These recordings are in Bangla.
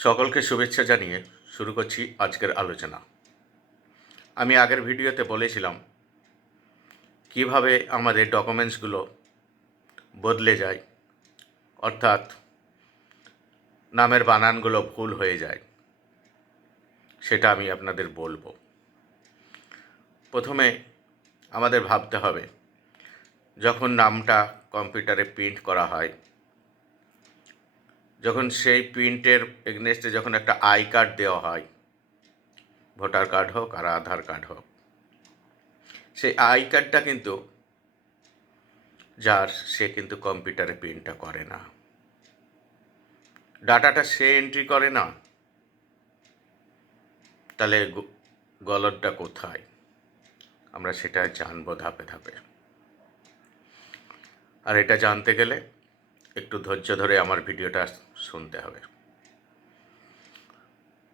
সকলকে শুভেচ্ছা জানিয়ে শুরু করছি আজকের আলোচনা। আমি আগের ভিডিওতে বলেছিলাম কিভাবে আমাদের ডকুমেন্টসগুলো বদলে যায়, অর্থাৎ নামের বানানগুলো ভুল হয়ে যায়। সেটা আমি আপনাদের বলবো। প্রথমে আমাদের ভাবতে হবে, যখন নামটা কম্পিউটারে প্রিন্ট করা হয়, যখন সেই প্রিন্টের এগনেস্টে যখন একটা আই কার্ড দেওয়া হয়, ভোটার কার্ড হোক আর আধার কার্ড হোক, সেই আই কার্ডটা কিন্তু যার, সে কিন্তু কম্পিউটারে প্রিন্টটা করে না, ডাটাটা সে এন্ট্রি করে না। তাহলে গলদটা কোথায়, আমরা সেটা জানবো ধাপে ধাপে। আর এটা জানতে গেলে একটু ধৈর্য ধরে আমার ভিডিওটা শুনতে হবে।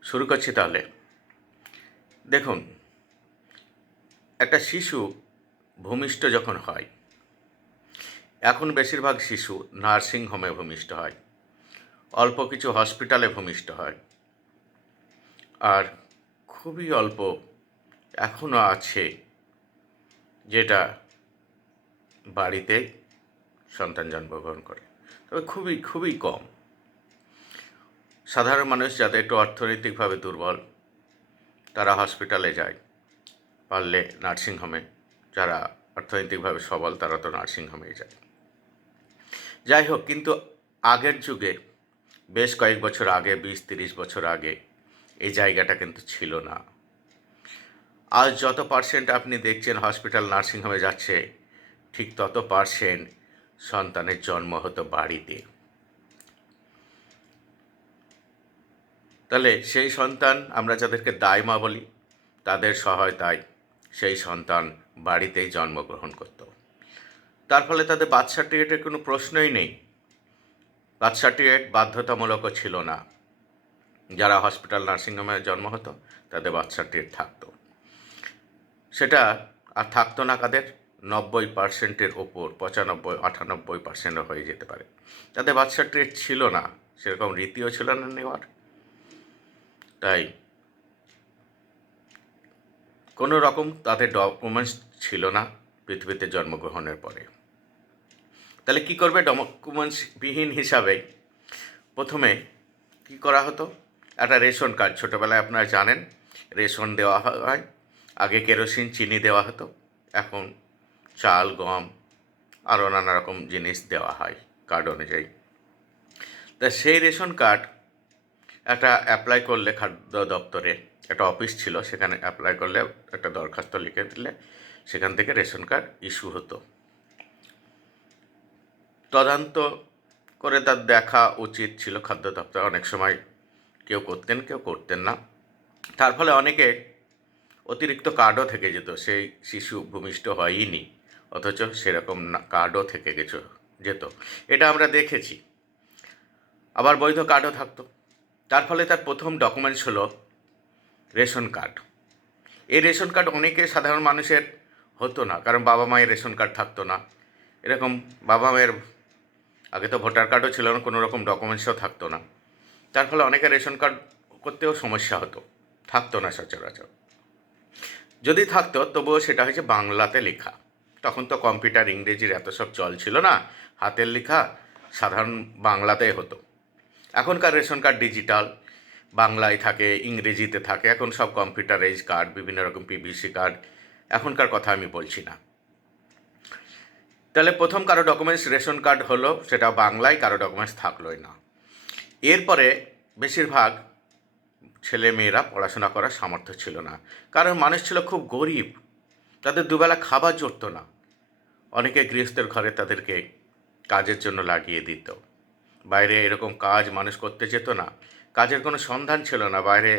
শুরু করছি তাহলে। দেখুন, একটা শিশু ভূমিষ্ঠ যখন হয়, এখন বেশিরভাগ শিশু নার্সিং হোমে ভূমিষ্ঠ হয়, অল্প কিছু হসপিটালে ভূমিষ্ঠ হয়, আর খুবই অল্প এখনও আছে যেটা বাড়িতে সন্তান জন্মগ্রহণ করে, তবে খুবই খুবই কম। সাধারণ মানুষ যাদের একটু অর্থনৈতিকভাবে দুর্বল, তারা হসপিটালে যায়, পারলে নার্সিংহোমে। যারা অর্থনৈতিকভাবে সবল তারা তো নার্সিংহোমেই যায়। যাই হোক, কিন্তু আগের যুগে, বেশ কয়েক বছর আগে, 20-30 বছর আগে, এই জায়গাটা কিন্তু ছিল না। আজ যত পার্সেন্ট আপনি দেখছেন হসপিটাল নার্সিংহোমে যাচ্ছে, ঠিক তত পার্সেন্ট সন্তানের জন্ম হতো বাড়িতে। তাহলে সেই সন্তান, আমরা যাদেরকে দাইমা বলি, তাদের সহায়তায় সেই সন্তান বাড়িতেই জন্মগ্রহণ করত। তার ফলে তাদের বার্থ সার্টিফিকেটের কোনো প্রশ্নই নেই। বার্থ সার্টিফিকেট বাধ্যতামূলকও ছিল না। যারা হসপিটাল নার্সিংহোমে জন্ম হতো তাদের বার্থ সার্টিফিকেট থাকতো। সেটা আর থাকতো না কাদের? 90%-এর ওপর, 95-98% হয়ে যেতে পারে। তাদের বার্থ সার্টিফিকেট ছিল না, সেরকম রীতিও ছিল না নেওয়ার। তাই কোনো রকম তাদের ডকুমেন্টস ছিল না পৃথিবীতে জন্মগ্রহণের পরে। তাহলে কী করবে? ডকুমেন্টসবিহীন হিসাবে প্রথমে কি করা হতো? একটা রেশন কার্ড, ছোটোবেলায় আপনারা জানেন রেশন দেওয়া হয়। আগে কেরোসিন, চিনি দেওয়া হতো, এখন চাল, গম আরও নানা রকম জিনিস দেওয়া হয় কার্ড অনুযায়ী। তা সেই রেশন কার্ড একটা অ্যাপ্লাই করলে, খাদ্য দপ্তরে একটা অফিস ছিল, সেখানে অ্যাপ্লাই করলে একটা দরখাস্ত লিখে দিলে সেখান থেকে রেশন কার্ড ইস্যু হতো। তদন্ত করে তার দেখা উচিত ছিল খাদ্য দপ্তর। অনেক সময় কেউ করতেন, কেউ করতেন না। তার ফলে অনেকে অতিরিক্ত কার্ডও থেকে যেত, সেই শিশু ভূমিষ্ঠ হয়নি, অথচ সেরকম কার্ডও থেকে যেত। এটা আমরা দেখেছি। আবার বৈধ কার্ডও থাকতো। তার ফলে তার প্রথম ডকুমেন্টস হলো রেশন কার্ড। এই রেশন কার্ড অনেকে সাধারণ মানুষের হতো না, কারণ বাবা মায়ের রেশন কার্ড থাকতো না। এরকম বাবা মায়ের, আগে তো ভোটার কার্ডও ছিল না, কোনো রকম ডকুমেন্টসও থাকতো না। তার ফলে অনেকে রেশন কার্ড করতেও সমস্যা হতো, থাকতো না সচরাচর। যদি থাকতো তবুও সেটা হয়েছে বাংলাতে লেখা। তখন তো কম্পিউটার, ইংরেজির এত সব চল ছিল না, হাতের লেখা সাধারণ বাংলাতেই হতো। এখনকার রেশন কার্ড ডিজিটাল, বাংলায় থাকে, ইংরেজিতে থাকে, এখন সব কম্পিউটারাইজ কার্ড, বিভিন্ন রকম পিভিসি কার্ড, এখনকার কথা আমি বলছি না। তাহলে প্রথম কারো ডকুমেন্টস রেশন কার্ড হলো, সেটা বাংলায়, কারো ডকুমেন্টস থাকলোই না। এরপরে বেশিরভাগ ছেলে মেয়েরা পড়াশোনা করার সামর্থ্য ছিল না, কারণ মানুষ ছিল খুব গরিব, তাদের দুবেলা খাবার জুটত না। অনেকে গৃহস্থের ঘরে তাদেরকে কাজের জন্য লাগিয়ে দিত। বাইরে এরকম কাজ মানুষ করতে যেত না, কাজের কোনো সন্ধান ছিল না, বাইরে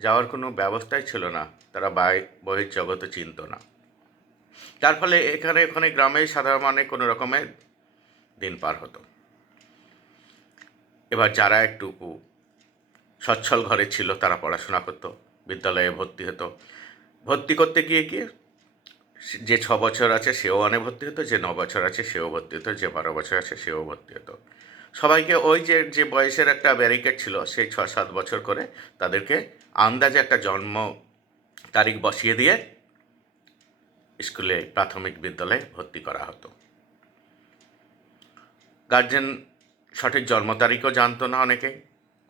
যাওয়ার কোনো ব্যবস্থাই ছিল না, তারা বহির্জগৎ চিনত না। তার ফলে ওখানে গ্রামে সাধারণ মানে কোনো রকমে দিন পার হতো। এবার যারা একটু সচ্ছল ঘরে ছিল তারা পড়াশোনা করতো, বিদ্যালয়ে ভর্তি হতো। ভর্তি করতে গিয়ে যে 6 বছর আছে সেও ভর্তি হতো, যে 9 বছর আছে সেও ভর্তি হতো, যে 12 বছর আছে সেও ভর্তি হতো। সবাইকে ওই যে যে বয়সের একটা ব্যারিকেড ছিল সেই 6-7 বছর করে তাদেরকে আন্দাজে একটা জন্ম তারিখ বসিয়ে দিয়ে স্কুলে প্রাথমিক বিদ্যালয়ে ভর্তি করা হতো। গার্জেন সঠিক জন্ম তারিখও জানতো না,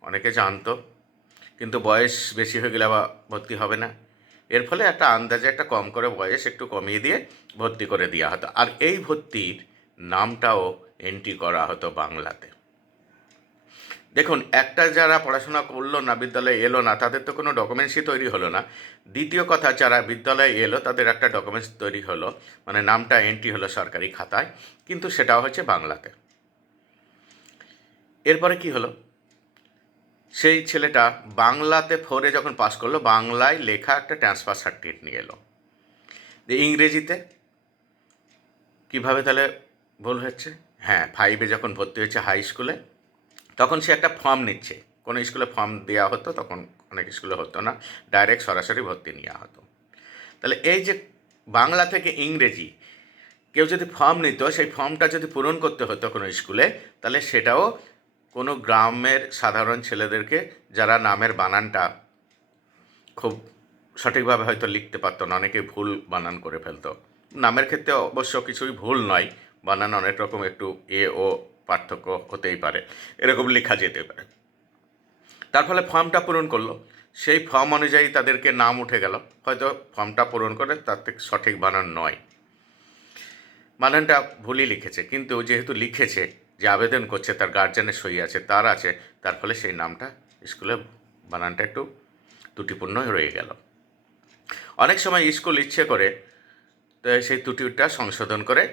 অনেকে জানতো, কিন্তু বয়স বেশি হয়ে গেলে আবার ভর্তি হবে না। এর ফলে একটা আন্দাজে একটা কম করে বয়স একটু কমিয়ে দিয়ে ভর্তি করে দেওয়া হতো। আর এই ভর্তির নামটাও এন্ট্রি করা হতো বাংলাতে। দেখুন, একটা যারা পড়াশোনা করলো না, বিদ্যালয়ে এলো না, তাদের তো কোনো ডকুমেন্টসই তৈরি হলো না। দ্বিতীয় কথা, যারা বিদ্যালয়ে এলো তাদের একটা ডকুমেন্টস তৈরি হলো, মানে নামটা এন্ট্রি হলো সরকারি খাতায়, কিন্তু সেটাও হচ্ছে বাংলাতে। এরপরে কি হলো, সেই ছেলেটা বাংলাতে 4 যখন পাস করলো, বাংলায় লেখা একটা ট্রান্সফার সার্টিফিকেট নিয়ে এলো। ইংরেজিতে কীভাবে তাহলে ভুল হচ্ছে? হ্যাঁ, 5 যখন ভর্তি হয়েছে হাই স্কুলে, তখন সে একটা ফর্ম নিচ্ছে। কোনো স্কুলে ফর্ম দেওয়া হতো, তখন অনেক স্কুলে হতো না, ডাইরেক্ট সরাসরি ভর্তি নেওয়া হতো। তাহলে এই যে বাংলা থেকে ইংরেজি কেউ যদি ফর্ম নিত, সেই ফর্মটা যদি পূরণ করতে হতো কোনো স্কুলে, তাহলে সেটাও কোনো গ্রামের সাধারণ ছেলেদেরকে, যারা নামের বানানটা খুব সঠিকভাবে হয়তো লিখতে পারতো না, অনেকে ভুল বানান করে ফেলতো। নামের ক্ষেত্রে অবশ্য কিছুই ভুল নয়, বানান অনেক রকম একটু ও পার্থক্য হতেই পারে, এরকম লেখা যেতে পারে। তার ফলে ফর্মটা পূরণ করলো, সেই ফর্ম অনুযায়ী তাদেরকে নাম উঠে গেল। হয়তো ফর্মটা পূরণ করে তার থেকে সঠিক বানান নয়, বানানটা ভুলই লিখেছে, কিন্তু যেহেতু লিখেছে, যে আবেদন করছে তার গার্জেনের সই আছে, তার আছে, তার ফলে সেই নামটা স্কুলে বানানটা একটু ত্রুটিপূর্ণ রয়ে গেল। অনেক সময় স্কুল ইচ্ছে করে তো সেই ত্রুটিটা সংশোধন করে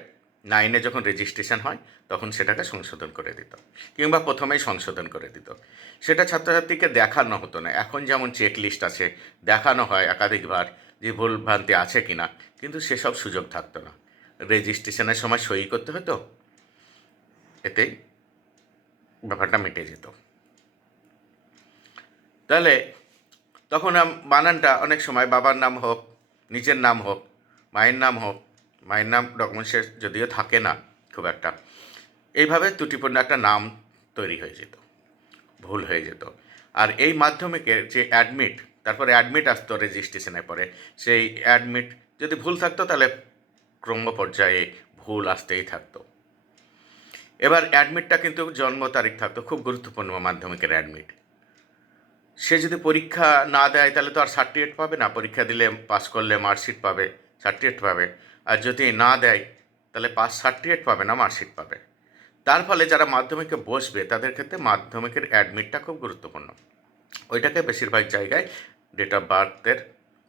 9 যখন রেজিস্ট্রেশন হয় তখন সেটাকে সংশোধন করে দিত, কিংবা প্রথমেই সংশোধন করে দিত। সেটা ছাত্রছাত্রীকে দেখানো হতো না। এখন যেমন চেক লিস্ট আছে, দেখানো হয় একাধিকবার যে ভুলভ্রান্তি আছে কিনা, কিন্তু সেসব সুযোগ থাকতো না। রেজিস্ট্রেশনের সময় সই করতে হতো, এতেই ব্যাপারটা মিটে যেত। তাহলে তখন বানানটা অনেক সময় বাবার নাম হোক, নিজের নাম হোক, মায়ের নাম হোক, মায়ের নাম ডকুমেন্টসে যদিও থাকে না খুব একটা, এইভাবে ত্রুটিপূর্ণ একটা নাম তৈরি হয়ে যেত, ভুল হয়ে যেত। আর এই মাধ্যমিকের যে অ্যাডমিট, তারপরে অ্যাডমিট আসতো রেজিস্ট্রেশনের পরে, সেই অ্যাডমিট যদি ভুল থাকতো তাহলে ক্রম পর্যায়ে ভুল আসতেই থাকতো। এবার অ্যাডমিটটা কিন্তু জন্ম তারিখ থাকতো, খুব গুরুত্বপূর্ণ মাধ্যমিকের অ্যাডমিট। সে যদি পরীক্ষা না দেয় তাহলে তো আর সার্টিফিকেট পাবে না, পরীক্ষা দিলে পাস করলে মার্কশিট পাবে, সার্টিফিকেট পাবে। আর যদি না দেয় তাহলে পাস সার্টিফিকেট পাবে না, মার্কশিট পাবে। তার ফলে যারা মাধ্যমিকে বসবে তাদের ক্ষেত্রে মাধ্যমিকের অ্যাডমিটটা খুব গুরুত্বপূর্ণ। ওইটাকে বেশিরভাগ জায়গায় ডেট অফ বার্থের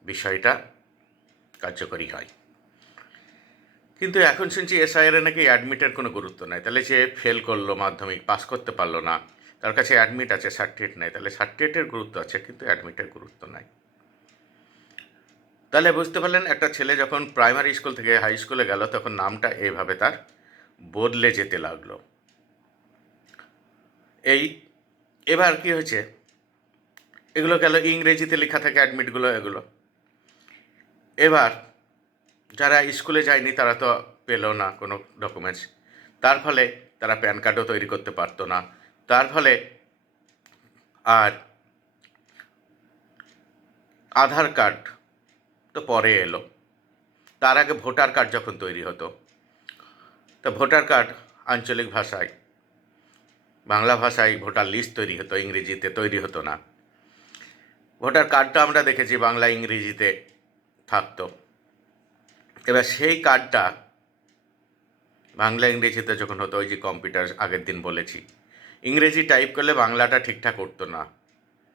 বিষয়টা কার্যকরী হয়। কিন্তু এখন শুনছি এসআইআরে নাকি অ্যাডমিটের কোনো গুরুত্ব নাই। তাহলে যে ফেল করলো মাধ্যমিক, পাস করতে পারলো না, তার কাছে অ্যাডমিট আছে, সার্টিফিকেট নেই, তাহলে সার্টিফিকেটের গুরুত্ব আছে কিন্তু অ্যাডমিটের গুরুত্ব নাই। তাহলে বুঝতে পারলেন, একটা ছেলে যখন প্রাইমারি স্কুল থেকে হাই স্কুলে গেল তখন নামটা এইভাবে তার বদলে যেতে লাগলো। এবার কি হয়েছে, এগুলো গেল ইংরেজিতে লেখা থাকে অ্যাডমিটগুলো, এগুলো এবার যারা স্কুলে যায়নি তারা তো পেল না কোনো ডকুমেন্টস, তার ফলে তারা প্যান কার্ডও তৈরি করতে পারতো না। তার ফলে আর আধার কার্ড তো পরে এলো, তার আগে ভোটার কার্ড যখন তৈরি হতো, তো ভোটার কার্ড আঞ্চলিক ভাষায়, বাংলা ভাষায় ভোটার লিস্ট তৈরি হতো, ইংরেজিতে তৈরি হতো না। ভোটার কার্ডটা আমরা দেখেছি বাংলা ইংরেজিতে থাকতো। এবার সেই কার্ডটা বাংলা ইংরেজিতে যখন হতো, ওই যে কম্পিউটার আগের দিন বলেছি, ইংরেজি টাইপ করলে বাংলাটা ঠিকঠাক উঠতো না,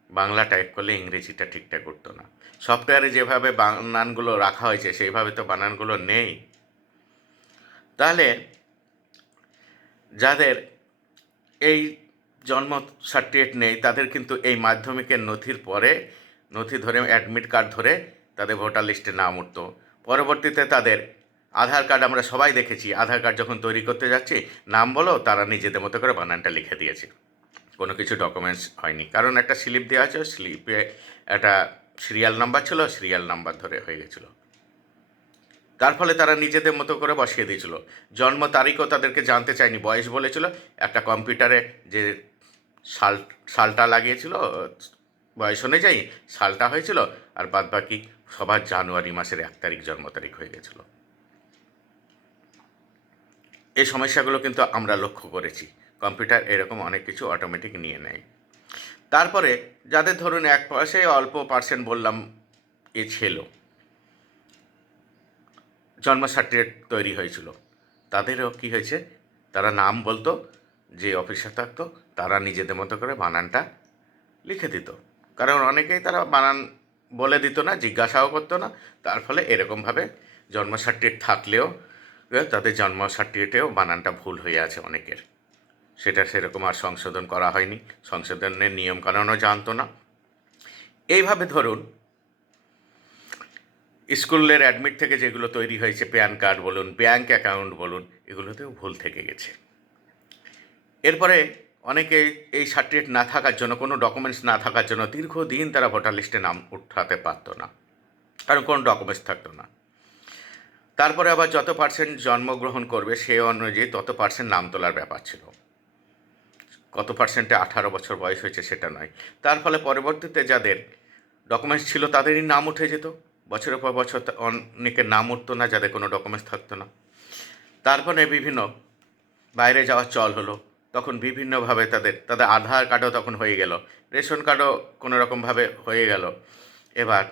বাংলা টাইপ করলে ইংরেজিটা ঠিকঠাক উঠতো না। সফটওয়্যারে যেভাবে বানানগুলো রাখা হয়েছে সেইভাবে তো বানানগুলো নেই। তাহলে যাদের এই জন্ম সার্টিফিকেট নেই তাদের কিন্তু এই মাধ্যমিকের নথির পরে, নথি ধরে অ্যাডমিট কার্ড ধরে তাদের ভোটার লিস্টে নাম উঠতো। পরবর্তীতে তাদের আধার কার্ড, আমরা সবাই দেখেছি, আধার কার্ড যখন তৈরি করতে যাচ্ছি নাম বলো, তারা নিজেদের মতো করে বানানটা লিখে দিয়েছে, কোনো কিছু ডকুমেন্টস হয়নি। কারণ একটা স্লিপ দেওয়া আছে, স্লিপে একটা সিরিয়াল নাম্বার ছিল, সিরিয়াল নাম্বার ধরে হয়ে গেছিলো। তার ফলে তারা নিজেদের মতো করে বসিয়ে দিয়েছিল। জন্ম তারিখও তাদেরকে জানতে চায়নি, বয়স বলেছিল। একটা কম্পিউটারে যে সাল সালটা লাগিয়েছিল, বয়স অনুযায়ী সালটা হয়েছিল, আর বাদবাকি সবার জানুয়ারি মাসের 1 তারিখ জন্ম তারিখ হয়ে গেছিলো। এই সমস্যাগুলো কিন্তু আমরা লক্ষ্য করেছি। কম্পিউটার এরকম অনেক কিছু অটোমেটিক নিয়ে নেয়। তারপরে যাদের ধরুন 1% অল্প পার্সেন্ট বললাম এ ছিল, জন্ম সার্টিফিকেট তৈরি হয়েছিল, তাদেরও কী হয়েছে, তারা নাম বলতো, যে অফিসে থাকতো তারা নিজেদের মতো করে বানানটা লিখে দিত। কারণ অনেকেই তারা বানান বলে দিত না, জিজ্ঞাসাও করতো না। তার ফলে এরকমভাবে জন্ম সার্টিফিকেট থাকলেও তাদের জন্ম সার্টিফিকেটেও বানানটা ভুল হয়ে আছে অনেকের। সেটা সেরকম আর সংশোধন করা হয়নি, সংশোধনের নিয়মকানুনও জানতো না। এইভাবে ধরুন স্কুলের অ্যাডমিট থেকে যেগুলো তৈরি হয়েছে, প্যান কার্ড বলুন, ব্যাঙ্ক অ্যাকাউন্ট বলুন, এগুলোতেও ভুল থেকে গেছে। এরপরে অনেকে এই সার্টিফিকেট না থাকার জন্য, কোনো ডকুমেন্টস না থাকার জন্য দীর্ঘদিন তারা ভোটার লিস্টে নাম উঠাতে পারতো না, কারণ কোনো ডকুমেন্টস থাকতো না। তারপরে আবার যত পার্সেন্ট জন্মগ্রহণ করবে সে অনুযায়ী তত পার্সেন্ট নাম তোলার ব্যাপার ছিল। কত পার্সেন্টে 18 বছর বয়স হয়েছে সেটা নয়। তার ফলে পরবর্তীতে যাদের ডকুমেন্টস ছিল তাদেরই নাম উঠে যেত, বছরের পর বছর অনেকের নাম উঠতো না যাদের কোনো ডকুমেন্টস থাকতো না। তারপরে বিভিন্ন বাইরে যাওয়ার চল হলো, তখন বিভিন্নভাবে তাদের আধার কার্ডও তখন হয়ে গেল, রেশন কার্ডও কোনো রকমভাবে হয়ে গেল। এবার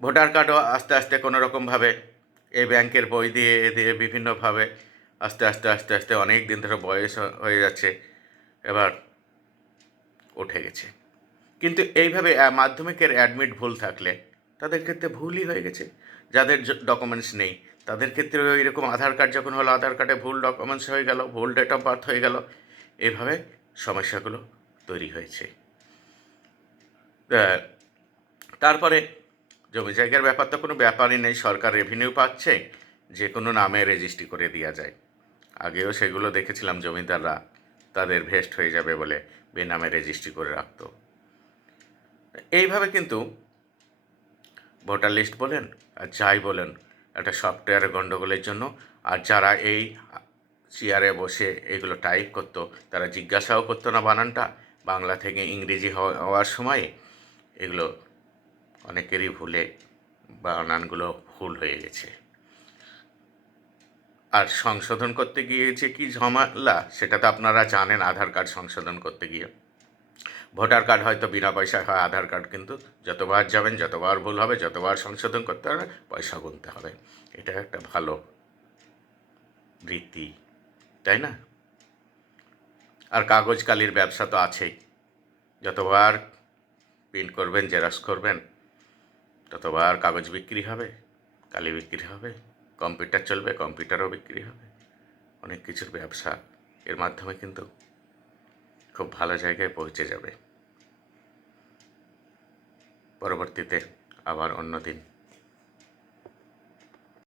ভোটার কার্ডও আস্তে আস্তে কোনো রকমভাবে এই ব্যাংকের বই দিয়ে দিয়ে বিভিন্নভাবে আস্তে আস্তে আস্তে আস্তে অনেক দিন ধরে বয়স হয়ে যাচ্ছে, এবার উঠে গেছে। কিন্তু এইভাবে মাধ্যমিকের অ্যাডমিট ভুল থাকলে তাদের ক্ষেত্রে ভুলই হয়ে গেছে। যাদের ডকুমেন্টস নেই তাদের ক্ষেত্রে এরকম আধার কার্ড যখন হলো, আধার কার্ডে ভুল ডকুমেন্টস হয়ে গেল, ভুল ডেট অফ বার্থ হয়ে গেল। এইভাবে সমস্যাগুলো তৈরি হয়েছে। তারপরে জমি জায়গার ব্যাপার তো কোনো ব্যাপারই নেই, সরকার রেভিনিউ পাচ্ছে, যে কোনো নামে রেজিস্ট্রি করে দেওয়া যায়। আগেও সেগুলো দেখেছিলাম, জমিদাররা তাদের ভেস্ট হয়ে যাবে বলে বেনামে রেজিস্ট্রি করে রাখতো। এইভাবে কিন্তু ভোটার লিস্ট বলেন আর যাই বলেন, একটা সফটওয়্যারের গণ্ডগোলের জন্য, আর যারা এই চেয়ারে বসে এগুলো টাইপ করতো তারা জিজ্ঞাসাও করতো না বানানটা, বাংলা থেকে ইংরেজি হওয়ার সময় এগুলো অনেকেরই ভুলে বানানগুলো ভুল হয়ে গেছে। আর সংশোধন করতে গিয়ে যে কী ঝামেলা সেটা তো আপনারা জানেন। আধার কার্ড সংশোধন করতে গিয়ে ভোটার কার্ড হয়তো বিনা পয়সায় হয়, আধার কার্ড কিন্তু যতবার যাবেন যতবার ভুল হবে, যতবার সংশোধন করতে হবে পয়সা গুনতে হবে। এটা একটা ভালো বৃত্তি, তাই না? আর কাগজ কালির ব্যবসা তো আছেই, যতবার প্রিন্ট করবেন, জেরক্স করবেন, ততবার কাগজ বিক্রি হবে, কালি বিক্রি হবে, কম্পিউটার চলবে, কম্পিউটারও বিক্রি হবে। অনেক কিছুর ব্যবসা এর মাধ্যমে কিন্তু খুব ভালো জায়গায় পৌঁছে যাবে। পরবর্তীতে আবার অন্য দিন